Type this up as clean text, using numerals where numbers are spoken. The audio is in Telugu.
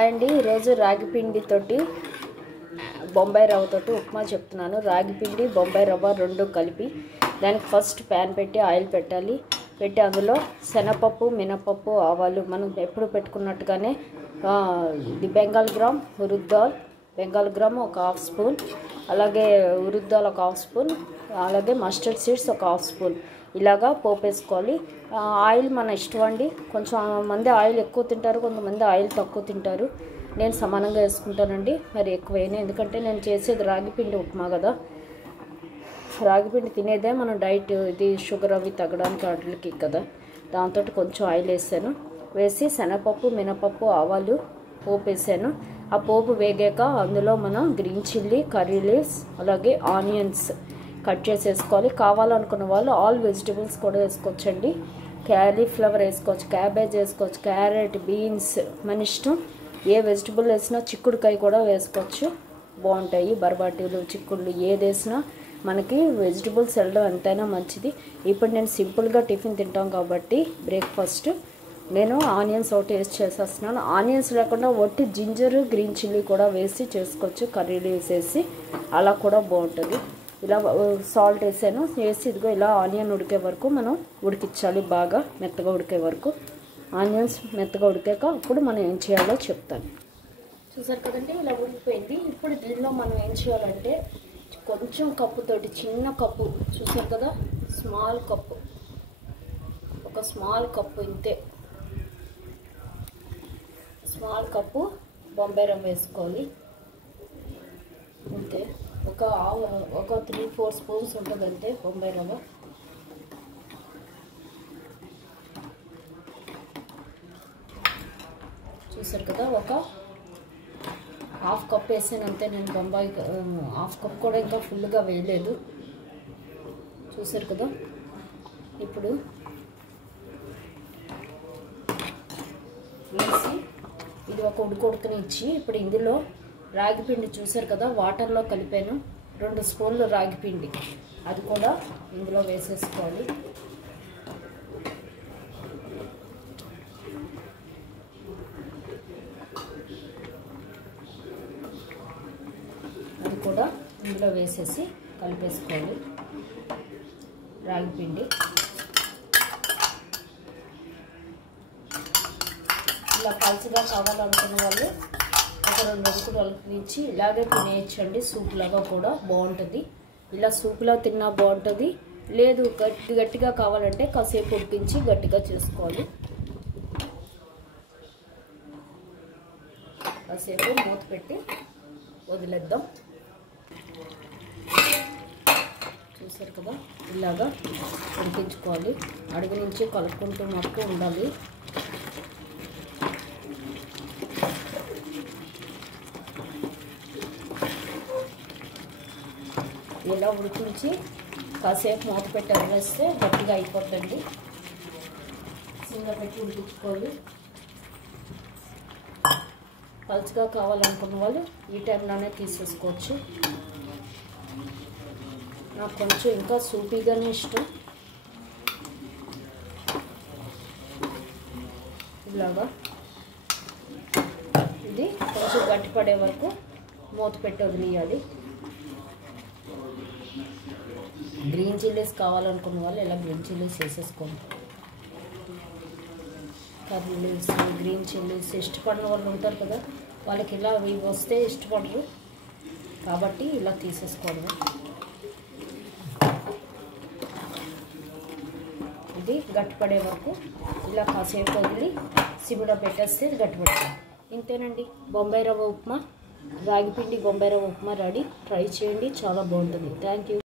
అండి ఈరోజు రాగి పిండితోటి బొంబాయి రవ్వతోటి ఉప్మా చెప్తున్నాను. రాగి పిండి బొంబాయి రవ్వ రెండు కలిపి దానికి ఫస్ట్ ప్యాన్ పెట్టి ఆయిల్ పెట్టాలి. పెట్టి అందులో శనగపప్పు, మినపప్పు, ఆవాలు మనం ఎప్పుడు పెట్టుకున్నట్టుగానే ఇది బెంగాల్ గ్రామ్, ఉరుద్ దాల్ బెంగాల్ గ్రామ్ ఒక హాఫ్ స్పూన్, అలాగే ఉరుద్ దాల్ ఒక హాఫ్ స్పూన్, అలాగే మస్టర్డ్ సీడ్స్ ఒక హాఫ్ స్పూన్ ఇలాగా పోపేసుకోవాలి. ఆయిల్ మన ఇష్టం అండి. కొంచెం మంది ఆయిల్ ఎక్కువ తింటారు, కొంతమంది ఆయిల్ తక్కువ తింటారు. నేను సమానంగా వేసుకుంటానండి, మరి ఎక్కువైనా, ఎందుకంటే నేను చేసేది రాగి పిండి ఉప్మా కదా. రాగి పిండి తినేదే మనం డైట్, ఇది షుగర్ అవి తగ్గడానికి వాటికి కదా. దాంతో కొంచెం ఆయిల్ వేసాను. వేసి శనగపప్పు, మినపప్పు, ఆవాలు పోపు వేసాను. ఆ పోపు వేగాక అందులో మనం గ్రీన్ చిల్లీ, కర్రీ లీవ్స్, అలాగే ఆనియన్స్ కట్ చేసేసుకోవాలి. కావాలనుకున్న వాళ్ళు ఆల్ వెజిటబుల్స్ కూడా వేసుకోవచ్చండి. క్యాలీఫ్లవర్ వేసుకోవచ్చు, క్యాబేజ్ వేసుకోవచ్చు, క్యారెట్, బీన్స్ మన ఇష్టం. ఏ వెజిటబుల్ వేసినా, చిక్కుడుకాయ కూడా వేసుకోవచ్చు, బాగుంటాయి. బర్బాటీలు, చిక్కుళ్ళు ఏది వేసినా మనకి వెజిటబుల్స్ వెళ్ళడం ఎంతైనా మంచిది. ఇప్పుడు నేను సింపుల్గా టిఫిన్ తింటాం కాబట్టి బ్రేక్ఫాస్ట్ నేను ఆనియన్స్ ఒకటి వేసి చేసేస్తున్నాను. ఆనియన్స్ లేకుండా ఒట్టి జింజర్, గ్రీన్ చిల్లీ కూడా వేసి చేసుకోవచ్చు, కర్రీ లీవ్స్ వేసి, అలా కూడా బాగుంటుంది. ఇలా సాల్ట్ వేసాను, వేసి ఇదిగో ఇలా ఆనియన్ ఉడికే వరకు మనం ఉడికించాలి, బాగా మెత్తగా ఉడికే వరకు. ఆనియన్స్ మెత్తగా ఉడికాక అప్పుడు మనం ఏం చేయాలో చెప్తాను. చూసారు కదండి, ఇలా ఉడికిపోయింది. ఇప్పుడు దీనిలో మనం ఏం చేయాలంటే కొంచెం కప్పుతోటి, చిన్న కప్పు చూసారు కదా, స్మాల్ కప్పు, ఒక స్మాల్ కప్పు ఇంతే, స్మాల్ కప్పు బొంబాయి రవ్వ వేసుకోవాలి అంతే. ఒక 3-4 స్పూన్స్ ఉంటుంది అంతే బొంబాయి రవ్వ. చూసారు కదా, ఒక హాఫ్ కప్ వేసాను అంతే నేను బొంబాయి. హాఫ్ కప్ కూడా ఇంకా ఫుల్గా వేయలేదు. చూసారు కదా, ఇప్పుడు వేసి ఇది ఒక ఉడుకునిచ్చి ఇప్పుడు ఇందులో రాగి పిండి చూసారు కదా, వాటర్లో కలిపాను 2 స్పూన్లు రాగి పిండి, అది కూడా ఇందులో వేసేసుకోవాలి. అది కూడా ఇందులో వేసేసి కలిపేసుకోవాలి రాగి పిండి. ఇలా పలుచగా కావాలనుకున్న వాళ్ళు ఒక 2 ఉడుకులు ఉడికించి ఇలాగే తినేయచ్చండి. సూప్ లాగా కూడా బాగుంటుంది. ఇలా సూప్లా తిన్నా బాగుంటుంది. లేదు గట్టిగా కావాలంటే కాసేపు ఉడికించి గట్టిగా చేసుకోవాలి. కాసేపు మూత పెట్టి వదిలేద్దాం. చూసారు కదా, ఇలాగా ఉడికించుకోవాలి. అడుగు నుంచి కలుపుకుంటూ మట్టుకు ఉండాలి. ఇలా ఉడికించి కాసేపు మూత పెట్టి వదిలేస్తే గట్టిగా అయిపోద్దండి. సిమ్లో పెట్టి ఉడికించుకోవాలి. పలుచగా కావాలనుకున్న వాళ్ళు ఈ టైంలోనే తీసేసుకోవచ్చు. నాకు కొంచెం ఇంకా సూపీగానే ఇష్టం. ఇలాగా ఇది కొంచెం గట్టిపడే వరకు మూత పెట్టి వదిలేయాలి. గ్రీన్ చిల్లీస్ కావాలనుకున్న వాళ్ళు ఇలా గ్రీన్ చిల్లీస్ వేసేసుకోండి. కర్రీ లీవ్స్, గ్రీన్ చిల్లీస్ ఇష్టపడిన వాళ్ళు ఉంటారు కదా, వాళ్ళకి ఇలా ఇవి వస్తే ఇష్టపడరు కాబట్టి ఇలా తీసేసుకోండి. ఇది గట్టిపడే వరకు ఇలా కాసేపు వదిలి సిమ్లో పెట్టేస్తే గట్టిపడుతుంది. ఇంతేనండి, బొంబాయి రవ్వ ఉప్మా, రాగి పిండి బొంబాయి రవ్వ ఉప్మా రెడీ. ట్రై చేయండి, చాలా బాగుంటుంది. Thank you.